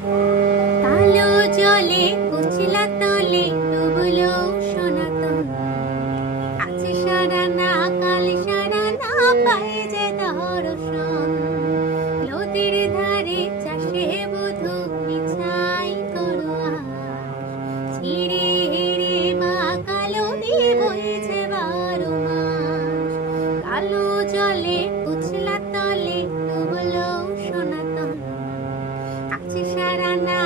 কালো জলে কুচলা তলে ডুবলো সনাতন। আছে সারা না কাল সারা না পায় যে দর্শন। নদীর ধারে চাষে বধূ বিছাই করো আশ। ছিঁড়ে হেরে মা কালো মেঘ বইছে 12 মাস। কালো জলে কুচলা তলে ডুবলো সনাতন। আছে সারা না